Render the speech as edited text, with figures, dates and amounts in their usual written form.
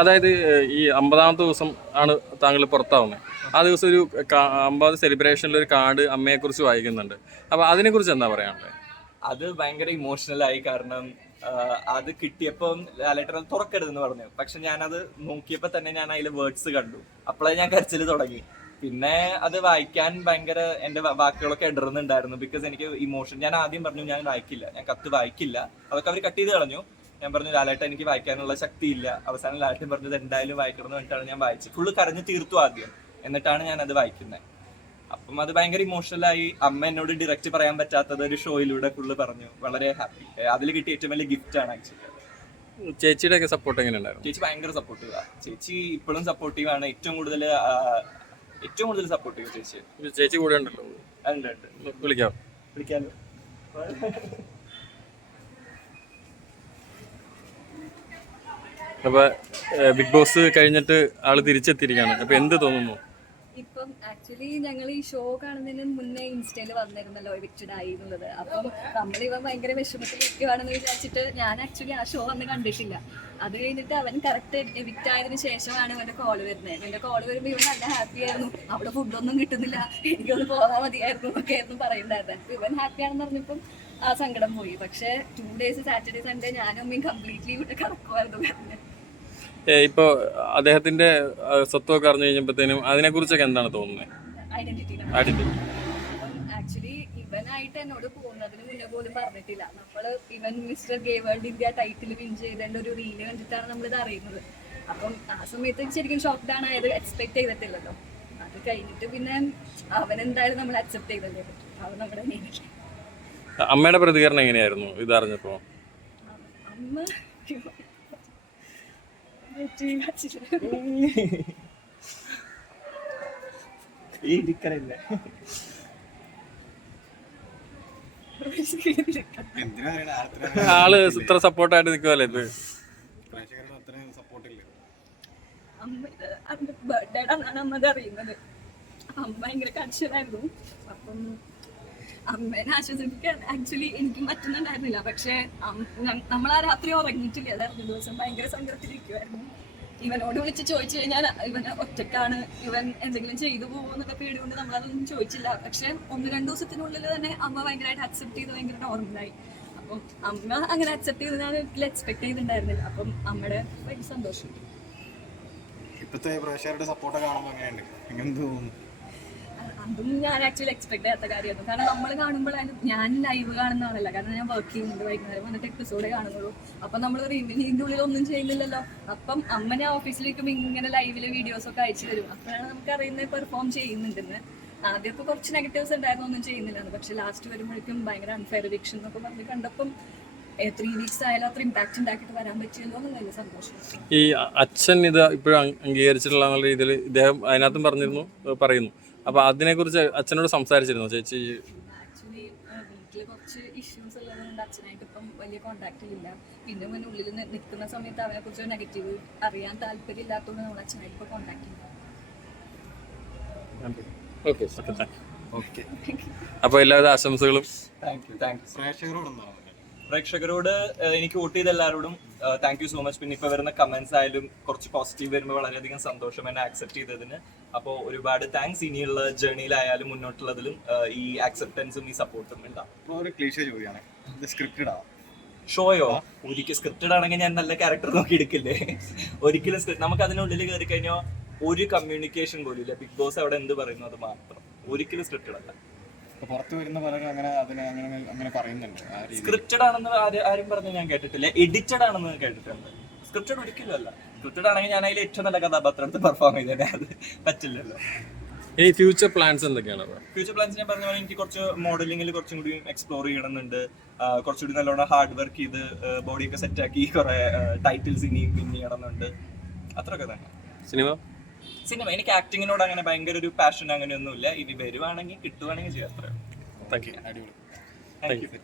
അതായത് ഈ 50ാമത്തെ ദിവസം ആണ് താങ്കൾ പുറത്താവുന്നത്. ആ ദിവസം ഒരു 50 സെലിബ്രേഷനിൽ ഒരു കാർഡ് അമ്മയെക്കുറിച്ച് വായിക്കുന്നുണ്ട്. അപ്പോൾ അതിനെക്കുറിച്ച് എന്താ പറയാനുള്ളത്? അത് ഭയങ്കര ഇമോഷണലായി. കാരണം അത് കിട്ടിയപ്പം ലാലേട്ടൻ തുറക്കരുതെന്ന് പറഞ്ഞു. പക്ഷെ ഞാനത് നോക്കിയപ്പോൾ തന്നെ ഞാൻ അതിൽ വേർഡ്സ് കണ്ടു. അപ്പോഴേ ഞാൻ കരച്ചിൽ തുടങ്ങി. പിന്നെ അത് വായിക്കാൻ ഭയങ്കര എൻ്റെ വാക്കുകളൊക്കെ ഇടറുന്നുണ്ടായിരുന്നു. ബിക്കോസ് എനിക്ക് ഇമോഷൻ, ഞാൻ ആദ്യം പറഞ്ഞു ഞാൻ വായിക്കില്ല, ഞാൻ കത്ത് വായിക്കില്ല. അതൊക്കെ അവർ കട്ട് ചെയ്ത് കളഞ്ഞു. ഞാൻ പറഞ്ഞു ലാലേട്ടൻ എനിക്ക് വായിക്കാനുള്ള ശക്തിയില്ല. അവസാനം ലാലേട്ടൻ പറഞ്ഞത് എന്തായാലും വായിക്കണം എന്ന് പറഞ്ഞിട്ടാണ് ഞാൻ വായിച്ചത്. ഫുള്ള് കരഞ്ഞു തീർത്തു ആദ്യം, എന്നിട്ടാണ് ഞാൻ അത് വായിക്കുന്നത്. അപ്പം അത് ഭയങ്കര ഇമോഷണലായി. അമ്മ എന്നോട് ഡയറക്റ്റ് പറയാൻ പറ്റാത്തത് ഒരു ഷോയിലൂടെ ഫുള്ള് പറഞ്ഞു. വളരെ ഹാപ്പി. അതിൽ കിട്ടിയ ഏറ്റവും വലിയ ഗിഫ്റ്റ് ആണ് ആക്ച്വലി. ചേച്ചിയുടെ ഒക്കെ സപ്പോർട്ട് എങ്ങനെയുണ്ടായിരുന്നു? ചേച്ചി ഭയങ്കര സപ്പോർട്ടീവാണ്. ചേച്ചി ഇപ്പോഴും സപ്പോർട്ടീവാണ്. ഏറ്റവും കൂടുതൽ സപ്പോർട്ടീവ് ചേച്ചി കൂടെ ഉണ്ടല്ലോ. ഉണ്ട്. വിളിക്കാമല്ലോ. അപ്പൊ ബിഗ് ബോസ് കഴിഞ്ഞിട്ട് ആള് തിരിച്ചെത്തിയിരിക്കുകയാണ്. അപ്പൊ എന്ത് തോന്നുന്നു? ഇപ്പം ആക്ച്വലി ഞങ്ങൾ ഈ ഷോ കാണുന്നതിന് മുന്നേ ഇൻസ്റ്റയിൽ വന്നിരുന്നല്ലോ എവിക്റ്റഡ് ആയി എന്നുള്ളത്. അപ്പം നമ്മളിവൻ ഭയങ്കര വിഷമത്തിൽ ഇരിക്കുവാണെന്ന് വിചാരിച്ചിട്ട് ഞാൻ ആക്ച്വലി ആ ഷോ അന്ന് കണ്ടിട്ടില്ല. അത് കഴിഞ്ഞിട്ട് അവൻ കറക്റ്റ് എവിക്റ്റ് ആയതിനു ശേഷമാണ് ഇവന്റെ കോള് വരുന്നത്. എന്റെ കോള് വരുമ്പോൾ ഇവൻ നല്ല ഹാപ്പി ആയിരുന്നു. അവിടെ ഫുഡൊന്നും കിട്ടുന്നില്ല, എനിക്കൊന്ന് പോകാൻ മതിയായിരുന്നു ഒക്കെ ആയിരുന്നു പറയുന്നുണ്ടായിരുന്നത്. അപ്പൊ ഇവൻ ഹാപ്പി ആണെന്ന് പറഞ്ഞപ്പം ആ സങ്കടം പോയി. പക്ഷെ 2 days സാറ്റർഡേ സൺഡേ ഞാനും അമ്മയും കംപ്ലീറ്റ്ലി ഇവിടെ കിടക്കുമായിരുന്നു പറഞ്ഞത്. ഇപ്പൊ അദ്ദേഹത്തിന്റെ സ്വത്വമൊക്കെ അറിഞ്ഞു കഴിഞ്ഞപ്പോഴത്തേനും അതിനെ കുറിച്ചൊക്കെ എന്താണ് തോന്നുന്നത്? ഐഡന്റിറ്റി ആക്ച്വലി ഇവനായിട്ട് എന്നോട് പോകുന്നതിന് മുന്നേ പോലും പറഞ്ഞിട്ടില്ല. നമ്മള് ഇവൻ മിസ്റ്റർ ഗേ വേൾഡ് ഇന്ത്യ ടൈറ്റിൽ വിൻ ചെയ്തതിന്റെ ഒരു റീല് കണ്ടിട്ടാണ് നമ്മളിത് അറിയുന്നത്. അപ്പം ആ സമയത്ത് ശരിക്കും ഷോക്ക്ഡ് ആണ് ആയത്. എക്സ്പെക്ട് ചെയ്തിട്ടില്ലല്ലോ. അത് കഴിഞ്ഞിട്ട് പിന്നെ അവൻ എന്തായാലും നമ്മൾ അക്സെപ്റ്റ് ചെയ്തല്ലേ പറ്റും. അവൻ നമ്മുടെ നീതിക്ക്. അമ്മയുടെ പ്രതികരണം എങ്ങനെയായിരുന്നു ഇതറിഞ്ഞപ്പോ? അമ്മ ആള് ഇത്ര സപ്പോർട്ടായിട്ട് നിൽക്കുമല്ലേ ഇത്? ബർത്ത്ഡേ ആണെന്നാണ് അമ്മ അത് അറിയുന്നത്. അമ്മ ഭയങ്കര കൺഷ്യനായിരുന്നു. അപ്പം അമ്മേനെ ആശ്വസിപ്പിക്കാൻ ആക്ച്വലി എനിക്ക് പറ്റുന്നുണ്ടായിരുന്നില്ല. പക്ഷെ നമ്മളാ രാത്രി ഉറങ്ങിയിട്ടില്ല. അതായിരുന്നു ദിവസം ഭയങ്കര സങ്കടത്തിലിരിക്കുമായിരുന്നു. ഇവനോട് വിളിച്ച് ചോദിച്ചു കഴിഞ്ഞാൽ ഇവന് ഒറ്റക്കാണ്, ഇവൻ എന്തെങ്കിലും ചെയ്തു പോകുമെന്നുള്ള പേടി കൊണ്ട് നമ്മളതൊന്നും ചോദിച്ചില്ല. പക്ഷെ 1-2 ദിവസത്തിനുള്ളിൽ തന്നെ അമ്മ ഭയങ്കരമായിട്ട് അക്സെപ്റ്റ് ചെയ്ത് ഭയങ്കര നോർമലായി. അപ്പം അമ്മ അങ്ങനെ അക്സെപ്റ്റ് ചെയ്ത് ഞാൻ ഒരിക്കലും എക്സ്പെക്ട് ചെയ്തിട്ടുണ്ടായിരുന്നില്ല. അപ്പം അമ്മയുടെ ഭയങ്കര സന്തോഷം. ഇപ്പോഴത്തെ പ്രേക്ഷകരുടെ സപ്പോർട്ട് കാണുമ്പോൾ എങ്ങനെ തോന്നുന്നു? അതും ഞാൻ ആക്ച്വലി എക്സ്പെക്ട് ചെയ്യാത്ത കാര്യമായിരുന്നു. കാരണം നമ്മൾ കാണുമ്പോഴാണ്, ഞാൻ ലൈവ് കാണുന്നതാണല്ല, കാരണം ഞാൻ വർക്ക് ചെയ്യുന്നുണ്ട്, വൈകുന്നേരം വന്നിട്ട് എപ്പിസോഡേ കാണുന്നുള്ളൂ. അപ്പം നമ്മൾ ഇതിൻ്റെ ഉള്ളിൽ ഒന്നും ചെയ്യുന്നില്ലല്ലോ. അപ്പം അമ്മ ഞാൻ ഓഫീസിലേക്കും ഇങ്ങനെ ലൈവില് വീഡിയോസൊക്കെ അയച്ചു തരും. അപ്പോഴാണ് നമുക്ക് അറിയുന്നത് പെർഫോം ചെയ്യുന്നുണ്ടെന്ന്. ആദ്യമൊക്കെ കുറച്ച് നെഗറ്റീവ്സ് ഉണ്ടായിരുന്നു, ഒന്നും ചെയ്യുന്നില്ലെന്ന്. പക്ഷെ ലാസ്റ്റ് വരുമ്പോഴേക്കും ഭയങ്കര അൺഫെയർ എവിക്ഷൻ എന്നൊക്കെ പറഞ്ഞ് കണ്ടപ്പം 3 weeks ആയാലും അത്ര ഇമ്പാക്ട് ഉണ്ടാക്കിയിട്ട് വരാൻ പറ്റിയല്ലോ എന്ന് വലിയ സന്തോഷം. ഈ അച്ഛൻ ഇത് ഇപ്പോഴും അംഗീകരിച്ചിട്ടുള്ള രീതിയിൽ ഇദ്ദേഹം അതിനകത്തും പറയുന്നു. അപ്പൊ അതിനെക്കുറിച്ച് അച്ഛനോട് സംസാരിച്ചിരുന്നു ചേച്ചി? ആക്ച്വലി വീട്ടിൽ കുറച്ച് ഇഷ്യൂസ് ഉള്ളതുകൊണ്ട് അച്ഛനായിട്ട് ഇപ്പം വലിയ കോണ്ടാക്ട് ഇല്ല. പിന്നെ ഉള്ളിൽ നിൽക്കുന്ന സമയത്ത് അവനെ കുറിച്ച് നെഗറ്റീവ് അറിയാൻ താല്പര്യം ഇല്ലാത്തതുകൊണ്ട് നമ്മൾ അച്ഛനായിട്ട് ഇപ്പോൾ കോണ്ടാക്ട് ചെയ്യില്ല. അപ്പൊ എല്ലാവിധ ആശംസകളും. പ്രേക്ഷകരോട് എനിക്ക് വോട്ട് ചെയ്ത എല്ലാവരോടും താങ്ക് യു സോ മച്ച്. പിന്നെ ഇപ്പോൾ വരുന്ന കമന്റ്സ് ആയാലും കുറച്ച് പോസിറ്റീവ് വരുമ്പോൾ വളരെയധികം സന്തോഷം എന്നെ ആക്സെപ്റ്റ് ചെയ്തതിന്. അപ്പോൾ ഒരുപാട് താങ്ക്സ്. ഇനിയുള്ള ജേർണിയിലായാലും മുന്നോട്ടുള്ളതിലും ഈ ആക്സെപ്റ്റൻസും ഈ സപ്പോർട്ടും ഉണ്ടാവും. ഷോയോ ഒരിക്കൽ സ്ക്രിപ്റ്റഡ് ആണെങ്കിൽ ഞാൻ നല്ല ക്യാരക്ടർ നോക്കി എടുക്കില്ലേ? ഒരിക്കലും നമുക്ക് അതിനുള്ളിൽ കയറി കഴിഞ്ഞാൽ ഒരു കമ്മ്യൂണിക്കേഷൻ പോലും ഇല്ല. ബിഗ് ബോസ് അവിടെ എന്ത് പറയുന്നു അത് മാത്രം. ഒരിക്കലും സ്ക്രിപ്റ്റഡ് അല്ല. പുറത്തു വരുന്ന പലരും അങ്ങനെ പറയുന്നുണ്ട്. സ്ക്രിപ്റ്റഡ് ആണെന്ന് ആരും പറഞ്ഞു ഞാൻ കേട്ടിട്ടില്ല. എഡിറ്റഡ് ആണെന്ന് കേട്ടിട്ടുണ്ട്. സ്ക്രിപ്റ്റഡ് ഒരിക്കലും അല്ല. സ്ക്രിപ്റ്റഡ് ആണെങ്കിൽ ഞാൻ അതിൽ ഏറ്റവും നല്ല കഥാപാത്രത്തെ പെർഫോം ചെയ്തേ. അത് പറ്റില്ലല്ലോ. ഈ ഫ്യൂച്ചർ പ്ലാൻസ് എന്തൊക്കെയാണ്? ഫ്യൂച്ചർ പ്ലാൻസ് ഞാൻ പറഞ്ഞ പോലെ എനിക്ക് കുറച്ച് മോഡലിംഗിൽ കുറച്ചും കൂടി എക്സ്പ്ലോർ ചെയ്യണമെന്നുണ്ട്. കുറച്ചുകൂടി നല്ലോണം ഹാർഡ് വർക്ക് ചെയ്ത് ബോഡിയൊക്കെ സെറ്റാക്കി കുറെ ടൈറ്റിൽസ് ഇനിയും വിൻ ചെയ്യണമെന്നുണ്ട്. അത്രയൊക്കെ തന്നെ. സിനിമ എനിക്ക് ആക്ടിങ്ങിനോട് അങ്ങനെ ഭയങ്കര ഒരു പാഷൻ അങ്ങനെയൊന്നുമില്ല. ഇനി വരുവാണെങ്കിൽ കിട്ടുവാണെങ്കിൽ ചെയ്യാം. അത്രയോ. Thank U.